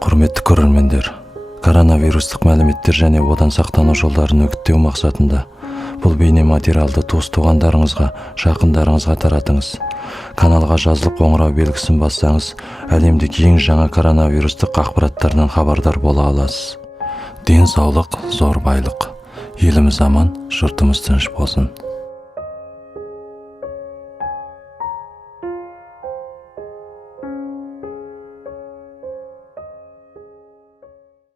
Құрметті көрермендер, коронавирустық мәліметтер және одан сақтану жолдарын үгіттеу мақсатында бұл бейне материалды туыс-туғандарыңызға, жақындарыңызға таратыңыз. Каналға жазылып қоңырау белгісін бассаңыз, әлемдегі ең жаңа коронавирустық ақпараттардан хабардар бола аласыз. Денсаулық зор байлық. Еліміз аман, жұртымыз тыныш болсын.